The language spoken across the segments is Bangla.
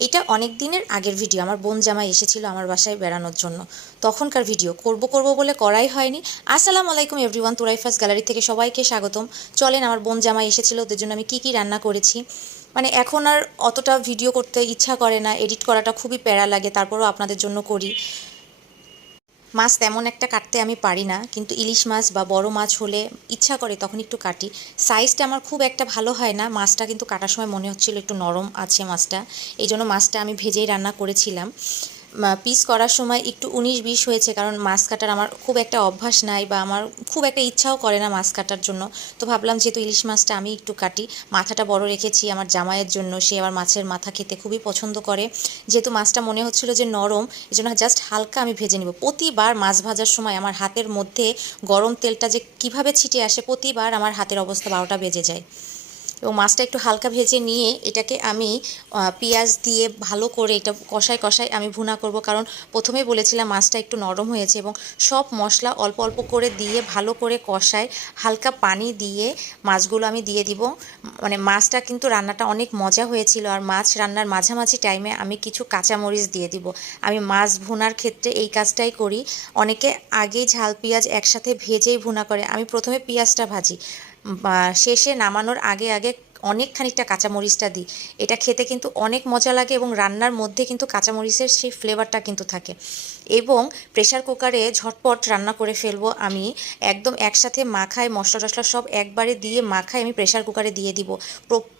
এটা অনেক দিনের আগের ভিডিও। আমার বোন জামাই এসেছিল আমার বাসায় বেড়ানোর জন্য, তখনকার ভিডিও। করব বলে করাই হয়নি। আসসালামু আলাইকুম এভরিওয়ান, তুরাইফাস গ্যালারি থেকে সবাইকে স্বাগতম। চলেন, আমার বোন জামাই এসেছিল, ওদের জন্য আমি কী কী রান্না করেছি। মানে এখন আর অতটা ভিডিও করতে ইচ্ছা করে না, এডিট করাটা খুবই প্যারা লাগে, তারপরও আপনাদের জন্য করি। মাছ তেমন একটা কাটতে আমি পারি না, কিন্তু ইলিশ মাছ বা বড় মাছ হলে ইচ্ছা করে তখন একটু কাটি। সাইজটা আমার খুব একটা ভালো হয় না, মাছটা কিন্তু কাটার সময় মনে হচ্ছিল একটু নরম আছে মাছটা, এই জন্য মাছটা আমি ভেজেই রান্না করেছিলাম। পিস করার সময় একটু 19-20 হয়েছে, কারণ মাছ কাটার আমার খুব একটা অভ্যাস নাই, বা আমার খুব একটা ইচ্ছাও করে না মাছ কাটার জন্য। তো ভাবলাম যেহেতু ইলিশ মাছটা আমি একটু কাটি, মাথাটা বড় রেখেছি আমার জামাইয়ের জন্য, সে আবার মাছের মাথা খেতে খুবই পছন্দ করে। যেহেতু মাছটা মনে হচ্ছিল যে নরম, এই জন্য জাস্ট হালকা আমি ভেজে নিব। প্রতিবার মাছ ভাজার সময় আমার হাতের মধ্যে গরম তেলটা যে কিভাবে ছিটে আসে, প্রতিবার আমার হাতের অবস্থা 12টা বেজে যায়। এবং মাছটা একটু হালকা ভেজে নিয়ে এটাকে আমি পেঁয়াজ দিয়ে ভালো করে এটা কষায় কষায় আমি ভুনা করব, কারণ প্রথমেই বলেছিলাম মাছটা একটু নরম হয়েছে। এবং সব মশলা অল্প অল্প করে দিয়ে ভালো করে কষায়, হালকা পানি দিয়ে মাছগুলো আমি দিয়ে দিব। মানে মাছটা কিন্তু রান্নাটা অনেক মজা হয়েছিল। আর মাছ রান্নার মাঝামাঝি টাইমে আমি কিছু কাঁচামরিচ দিয়ে দিব। আমি মাছ ভুনার ক্ষেত্রে এই কাজটাই করি। অনেকে আগেই ঝাল পেঁয়াজ একসাথে ভেজেই ভুনা করে, আমি প্রথমে পেঁয়াজটা ভাজি, শেষে নামানোর আগে আগে অনেক খানিকটা কাঁচামরিচটা দিই। এটা খেতে কিন্তু অনেক মজা লাগে, এবং রান্নার মধ্যে কিন্তু কাঁচামরিচের সেই ফ্লেভারটা কিন্তু থাকে। এবং প্রেশার কুকারে ঝটপট রান্না করে ফেলবো আমি। একদম একসাথে মাখায় মশলা টশলা সব একবারে দিয়ে মাখায় আমি প্রেশার কুকারে দিয়ে দিব।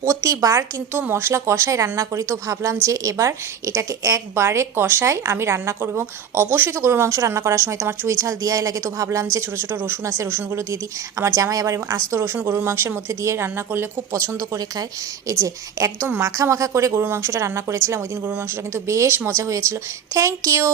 প্রতিবার কিন্তু মশলা কষায় রান্না করি, তো ভাবলাম যে এবার এটাকে একবারে কষায় আমি রান্না করব। এবং অবশ্যই তো গরুর মাংস রান্না করার সময় তো আমার চুই ঝাল দেওয়াই লাগে, তো ভাবলাম যে ছোটো ছোটো রসুন আছে, রসুনগুলো দিয়ে দিই। আমার জামাই আবার আস্ত রসুন গরুর মাংসের মধ্যে দিয়ে রান্না করলে খুব পছন্দ করে খায়। এই যে একদম মাখা মাখা করে গরুর মাংসটা রান্না করেছিলাম ওই দিন, গরুর মাংসটা কিন্তু বেশ মজা হয়েছিল। Thank you.